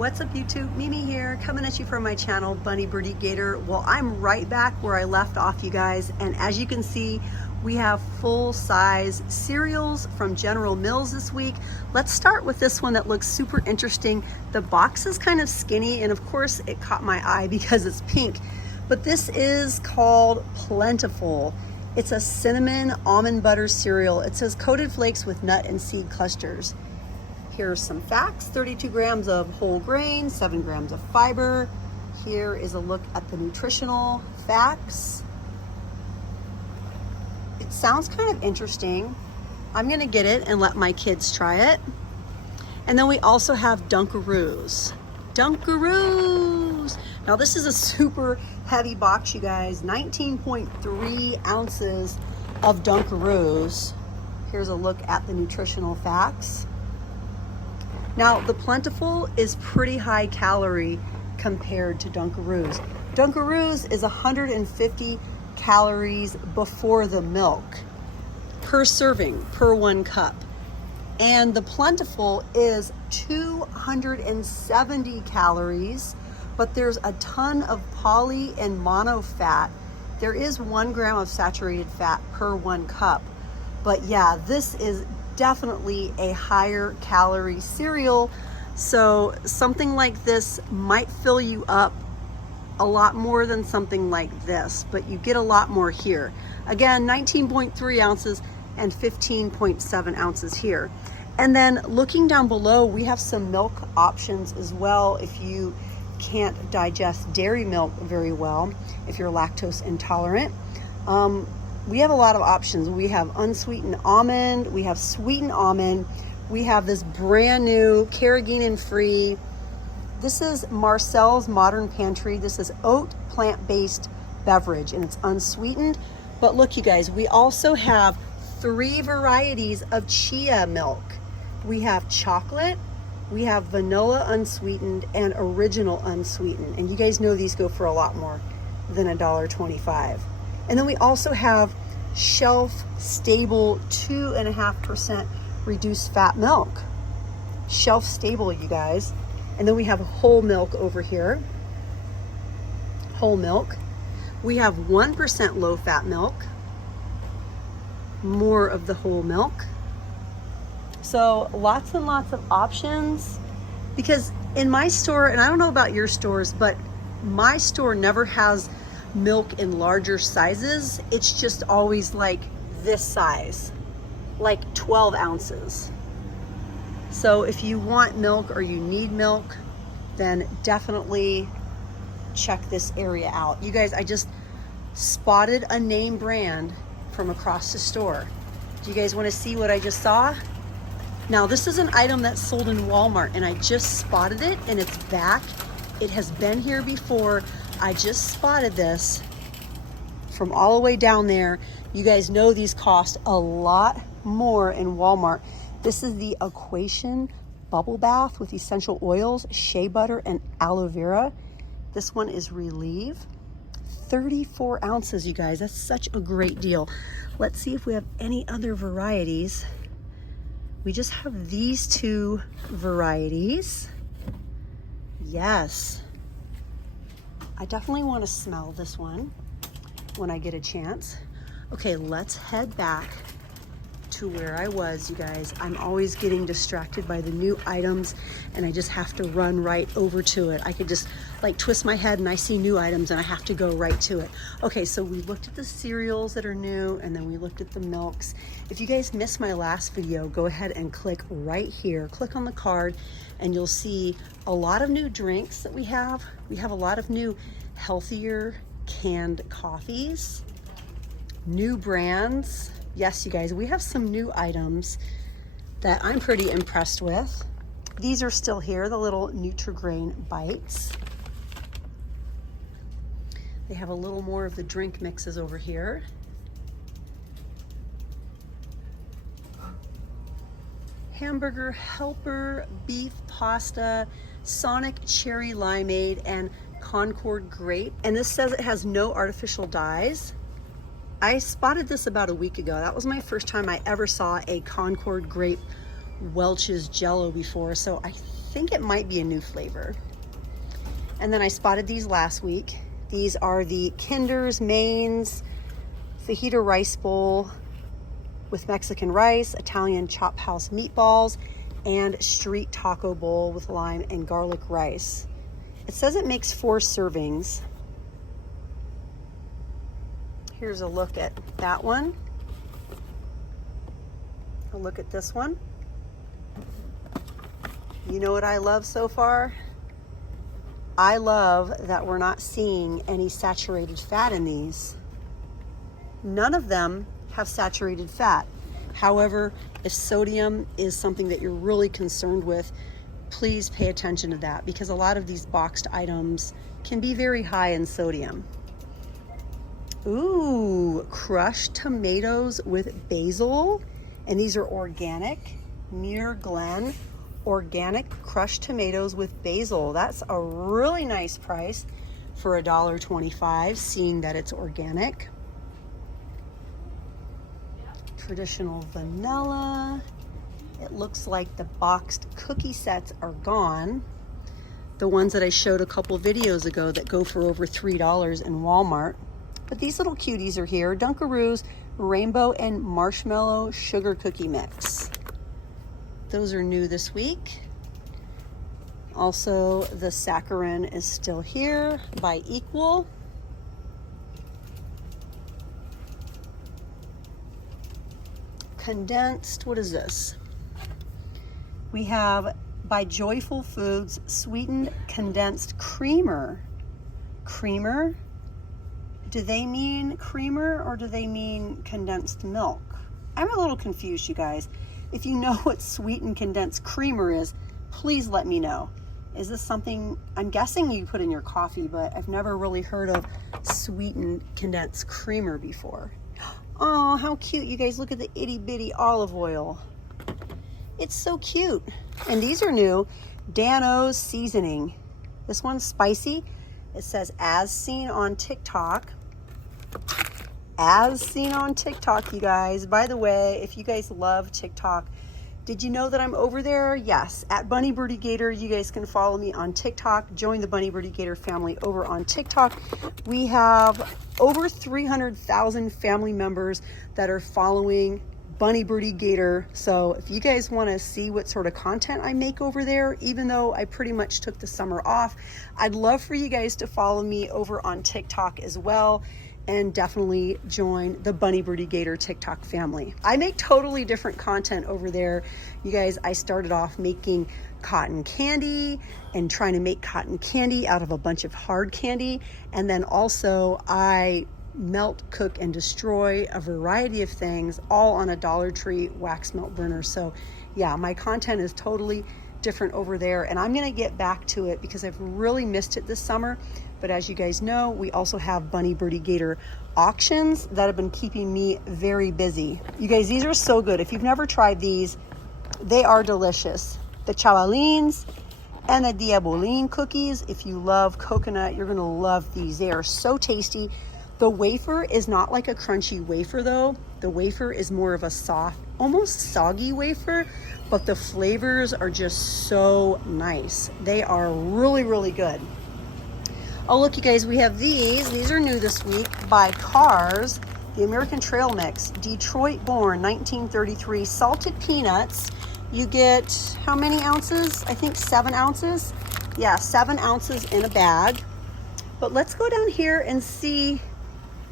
What's up YouTube? Mimi here, coming at you from my channel, Bunny, Birdie, Gator. Well, I'm right back where I left off, you guys, and as you can see, we have full-size cereals from General Mills this week. Let's start with this one that looks super interesting. The box is kind of skinny, and of course, it caught my eye because it's pink, but this is called Plentiful. It's a cinnamon almond butter cereal. It says coated flakes with nut and seed clusters. Here's some facts: 32 grams of whole grain, 7 grams of fiber. Here is a look at the nutritional facts. It sounds kind of interesting. I'm gonna get it and let my kids try it. And then we also have Dunkaroos. Dunkaroos! Now this is a super heavy box, you guys. 19.3 ounces of Dunkaroos. Here's a look at the nutritional facts. Now, the Plentiful is pretty high calorie compared to Dunkaroos. Dunkaroos is 150 calories before the milk per serving, per 1 cup. And the Plentiful is 270 calories, but there's a ton of poly and mono fat. There is 1 gram of saturated fat per 1 cup. But yeah, this is definitely a higher calorie cereal, so something like this might fill you up a lot more than something like this, but you get a lot more here. Again, 19.3 ounces and 15.7 ounces here. And then looking down below, we have some milk options as well if you can't digest dairy milk very well, if you're lactose intolerant. We have a lot of options. We have unsweetened almond, we have sweetened almond, we have this brand new carrageenan free. This is Marcel's Modern Pantry. This is oat plant-based beverage and it's unsweetened. But look, you guys, we also have 3 varieties of chia milk. We have chocolate, we have vanilla unsweetened, and original unsweetened. And you guys know these go for a lot more than $1.25. And then we also have shelf stable 2.5% reduced fat milk. Shelf stable, you guys. And then we have whole milk over here. Whole milk. We have 1% low fat milk. More of the whole milk. So lots and lots of options, because in my store, and I don't know about your stores, but my store never has milk in larger sizes. It's just always like this size, like 12 ounces. So if you want milk or you need milk, then definitely check this area out. You guys, I just spotted a name brand from across the store. Do you guys want to see what I just saw? Now this is an item that's sold in Walmart and I just spotted it and it's back. It has been here before. I just spotted this from all the way down there. You guys know these cost a lot more in Walmart. This is the Equation Bubble Bath with essential oils, shea butter, and aloe vera. This one is Relieve. 34 ounces, you guys. That's such a great deal. Let's see if we have any other varieties. We just have these 2 varieties. Yes. I definitely want to smell this one when I get a chance. Okay, let's head back to where I was, you guys. I'm always getting distracted by the new items and I just have to run right over to it. I could just like twist my head and I see new items and I have to go right to it. Okay, so we looked at the cereals that are new and then we looked at the milks. If you guys missed my last video, go ahead and click right here. Click on the card and you'll see a lot of new drinks that we have. We have a lot of new healthier canned coffees, new brands. Yes, you guys, we have some new items that I'm pretty impressed with. These are still here, the little Nutri-Grain bites. They have a little more of the drink mixes over here. Hamburger Helper, beef pasta, Sonic Cherry Limeade, and Concord Grape. And this says it has no artificial dyes. I spotted this about a week ago. That was my first time I ever saw a Concord Grape Welch's Jello before, so I think it might be a new flavor. And then I spotted these last week. These are the Kinder's Mains fajita rice bowl with Mexican rice, Italian chop house meatballs, and street taco bowl with lime and garlic rice. It says it makes 4 servings. Here's a look at that one. A look at this one. You know what I love so far? I love that we're not seeing any saturated fat in these. None of them have saturated fat. However, if sodium is something that you're really concerned with, please pay attention to that, because a lot of these boxed items can be very high in sodium. Ooh, crushed tomatoes with basil, and these are organic, Muir Glen organic crushed tomatoes with basil. That's a really nice price for $1.25, seeing that it's organic. Traditional vanilla. It looks like the boxed cookie sets are gone. The ones that I showed a couple videos ago that go for over $3 in Walmart. But these little cuties are here. Dunkaroos Rainbow and Marshmallow Sugar Cookie Mix. Those are new this week. Also, the saccharin is still here by Equal. Condensed, what is this? We have by Joyful Foods sweetened condensed creamer. Creamer? Do they mean creamer or do they mean condensed milk? I'm a little confused, you guys. If you know what sweetened condensed creamer is, please let me know. Is this something, I'm guessing you put in your coffee, but I've never really heard of sweetened condensed creamer before. Oh, how cute. You guys, look at the itty bitty olive oil. It's so cute. And these are new. Danos Seasoning. This one's spicy. It says as seen on TikTok. As seen on TikTok, you guys. By the way, if you guys love TikTok, did you know that I'm over there? Yes, at Bunny Birdie Gator. You guys can follow me on TikTok. Join the Bunny Birdie Gator family over on TikTok. We have over 300,000 family members that are following Bunny Birdie Gator. So if you guys want to see what sort of content I make over there, even though I pretty much took the summer off, I'd love for you guys to follow me over on TikTok as well. And definitely join the Bunny Birdie Gator TikTok family. I make totally different content over there. You guys, I started off making cotton candy and trying to make cotton candy out of a bunch of hard candy. And then also I melt, cook, and destroy a variety of things, all on a Dollar Tree wax melt burner. So yeah, my content is totally different over there, and I'm gonna get back to it because I've really missed it this summer. But as you guys know, we also have Bunny Birdie Gator auctions that have been keeping me very busy. You guys, these are so good. If you've never tried these, they are delicious. The Chavalines and the Diabolin cookies. If you love coconut, you're gonna love these. They are so tasty. The wafer is not like a crunchy wafer though. The wafer is more of a soft, almost soggy wafer, but the flavors are just so nice. They are really, really good. Oh, look, you guys, we have these. These are new this week by Cars, the American Trail Mix, Detroit born, 1933, salted peanuts. You get how many ounces? I think 7 ounces. Yeah, 7 ounces in a bag. But let's go down here and see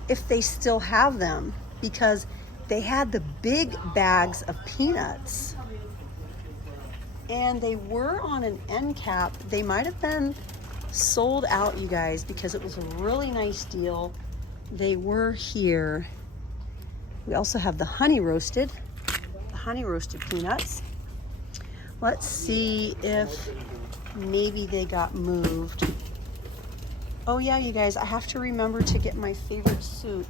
if they still have them, because they had the big bags of peanuts. And they were on an end cap. They might have been sold out, you guys, because it was a really nice deal. They were here. We also have the honey roasted peanuts. Let's see if maybe they got moved. Oh yeah, you guys, I have to remember to get my favorite soup.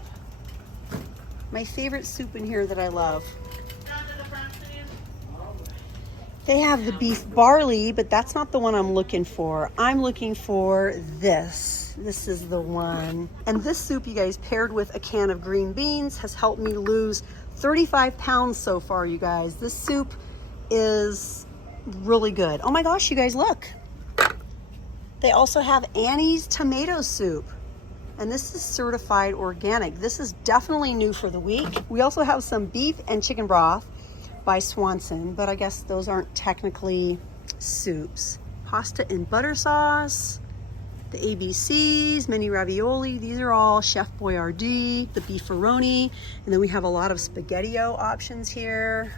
My favorite soup in here that I love. They have the beef barley, but that's not the one I'm looking for. I'm looking for this. This is the one. And this soup, you guys, paired with a can of green beans, has helped me lose 35 pounds so far, you guys. This soup is really good. Oh my gosh, you guys, look. They also have Annie's tomato soup. And this is certified organic. This is definitely new for the week. We also have some beef and chicken broth by Swanson, but I guess those aren't technically soups. Pasta and butter sauce, the ABCs, mini ravioli. These are all Chef Boyardee, the beefaroni, and then we have a lot of SpaghettiO options here.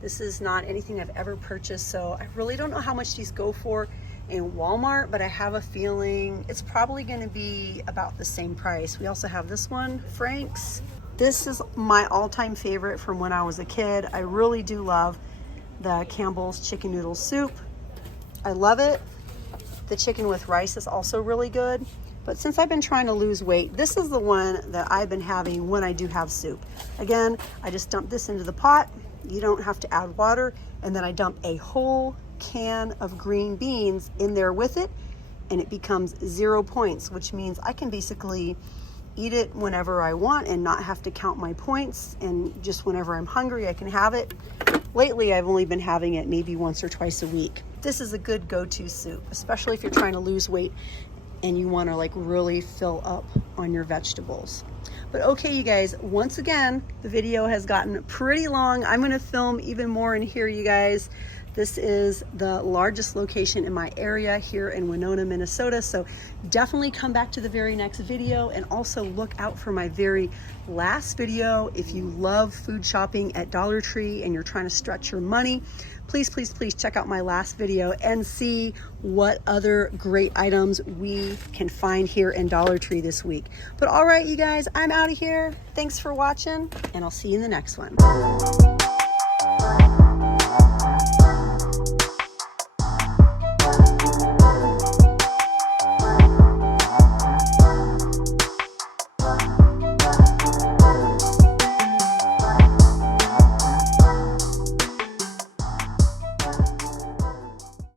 This is not anything I've ever purchased, so I really don't know how much these go for in Walmart, but I have a feeling it's probably going to be about the same price. We also have this one, Frank's. This is my all-time favorite from when I was a kid. I really do love the Campbell's chicken noodle soup. I love it. The chicken with rice is also really good. But since I've been trying to lose weight, this is the one that I've been having when I do have soup. Again, I just dump this into the pot. You don't have to add water. And then I dump a whole can of green beans in there with it, and it becomes 0 points, which means I can basically eat it whenever I want and not have to count my points, and just whenever I'm hungry I can have it. Lately I've only been having it maybe once or twice a week. This is a good go-to soup, especially if you're trying to lose weight and you want to like really fill up on your vegetables. But okay, you guys, once again, the video has gotten pretty long. I'm going to film even more in here, you guys. This is the largest location in my area here in Winona, Minnesota. So definitely come back to the very next video, and also look out for my very last video. If you love food shopping at Dollar Tree and you're trying to stretch your money, please, please, please check out my last video and see what other great items we can find here in Dollar Tree this week. But all right, you guys, I'm out of here. Thanks for watching, and I'll see you in the next one.